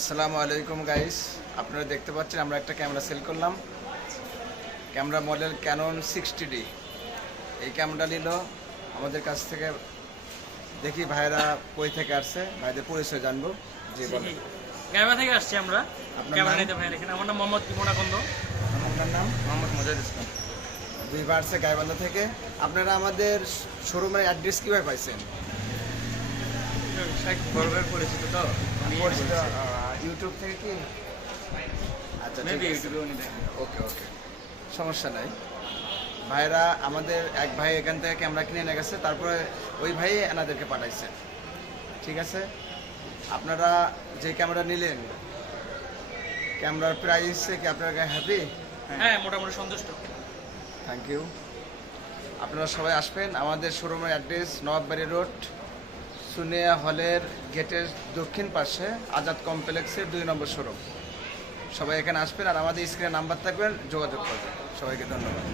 আসসালামু আলাইকুম গাইস, আপনারা দেখতে পাচ্ছেন আমরা একটা ক্যামেরা সেল করলাম। Camera model Canon 60D। এই ক্যামেরা নিল আমাদের কাছ থেকে। দেখি ভাইরা কই থেকে আসছে, ভাইদের পরিচয় জানবো। জি বলেন। গাইবা থেকে আসছি আমরা আপনার ক্যামেরা নাম? নিতে ভাই দেখেন। আমার নাম মোহাম্মদ ইমোনাকন্দ। আপনার নাম? মোহাম্মদ মুজাহিদ ইসলাম। দুই বারছে গাইবান্ধা থেকে। আপনারা আমাদের শোরুমের অ্যাড্রেস কীভাবে পাইছেন? শেখ বড়বের পরিচিত তো পরিচিত, ইউটিউব থেকে কি? আচ্ছা, মেবি ঠিক আছে। ইউটিউবে উনি দেখেন। ওকে ওকে, সমস্যা নাই। ভাইরা আমাদের এক ভাই এখান থেকে ক্যামেরা কিনে নিয়ে গেছে, তারপরে ওই ভাই এনাদেরকে পাঠাইছে। ঠিক আছে, আপনারা যে ক্যামেরা নিলেন, ক্যামেরার প্রাইসে কি আপনারা হ্যাপি? হ্যাঁ, মোটামুটি সন্তুষ্ট। Thank you. আপনারা সবাই আসবেন। আমাদের শোরুমের অ্যাড্রেস নবাববাড়ি রোড, সুনিয়া হলের গেটের দক্ষিণ পাশে, আজাদ কমপ্লেক্সের 2 নম্বর শোরুম। সবাই এখানে আসবেন আর আমাদের স্ক্রিনে নাম্বার থাকবেন, যোগাযোগ করবেন। সবাইকে ধন্যবাদ।